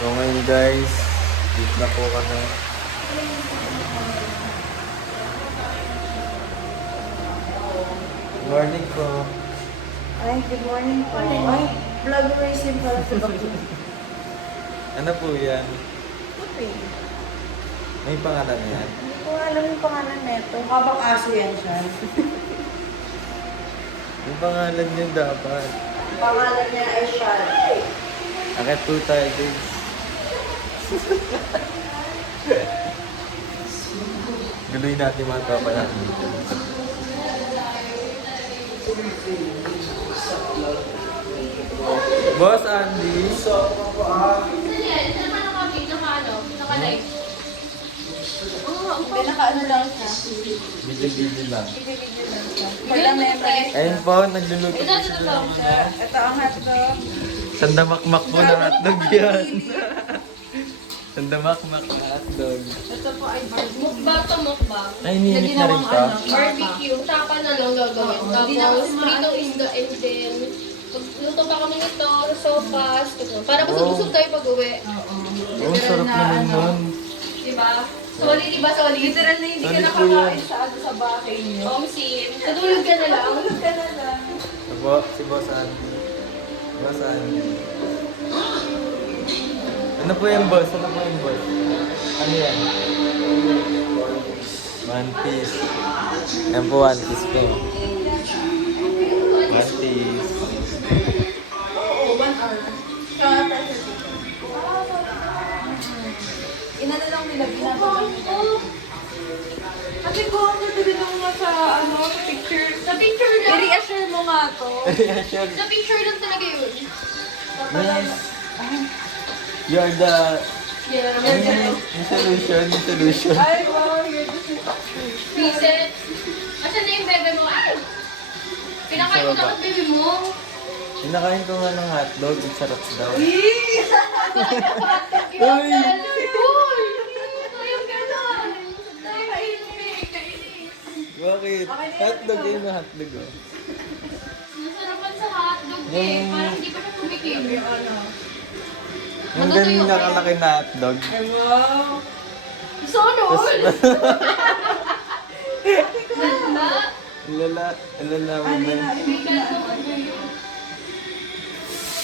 So ngayon guys, dito na po kami. Good morning po. Ay, good morning po. Ay, vlog racing pala sa bakit. Ano po yan? Okay. May pangalan yan? Hindi ko alam yung pangalan nito. Habang aso yan siya. May pangalan yun dapat. Pangalan niya ay Shad. Akit po tayo guys. Guluhin natin mga tropa natin dito. Boss Andy. Naka-live. Hindi, naka-ano lang siya. Video lang. Ibibigyan lang siya. For the memory. Ayun po, nagluluto po sila ng mga Ito ang hotdog. sandamakmak po na hotdog yan. Sandamakmak na hotdog. Ito po ay barbecue. Mukbang to mukbang. Ay, ninit na rin pa. Barbecue. Tapa na lang gagawin. Tapos, pritong isda and then, luto pa kami nito, sopas. Para busog-busog tayo pag-uwi. Oh, sarap naman nun. Diba? Solid, diba solid? Literal na hindi ka Solid po nakakain yan. sa bahay niyo. Omsim. Tutulog ka na lang. Tulog ka na lang. Ito po, si Boss Andy. Boss Andy. Ano po yung boss? Ano po yung boss? Ano yan? One Piece. Yan po, One Piece po. One Piece. Oo, 1 hour. Kaya pressure cooker. Inano lang nila, ginagawa. Kasi ko, ang nabili lang nga sa picture. Sa picture lang. I-reassure mo nga to. Yeah, sure. Sa picture lang talaga yun. Miss, you're the... Yeah, Yung solution, yung solution. Ay, wow, you're the sister. Reset. Asan na yung bebe mo? Ay! Pinakain mo dapat bebe mo. Pinakain ko nga ng hotdog, ang sarap daw. Eee! Uy! Uy! Kayong gano'n. Tayo kainin. Bakit? Hotdog yun na hotdog oh. Nasarapan sa hotdog eh. Parang hindi pa siya tumikim. Yung ganun nakalaki na hotdog. Ay, wow. Sonol! Ganda. Ilala mo Ano na. na, Bigyan mo ano yun.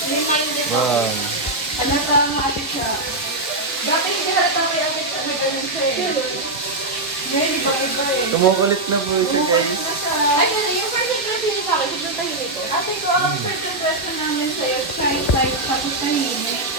Reminded ako. Wow. ano ka ang ate siya? Dati hindi halata kay ate siya na ganun siya eh. Ngayon, iba-iba eh. Kumukulit na po siya guys. Actually, yung first impression niya sa akin, sobrang tahimik ko. Ate ko, ang first impression namin sa'yo, shy type, tapos tahimik.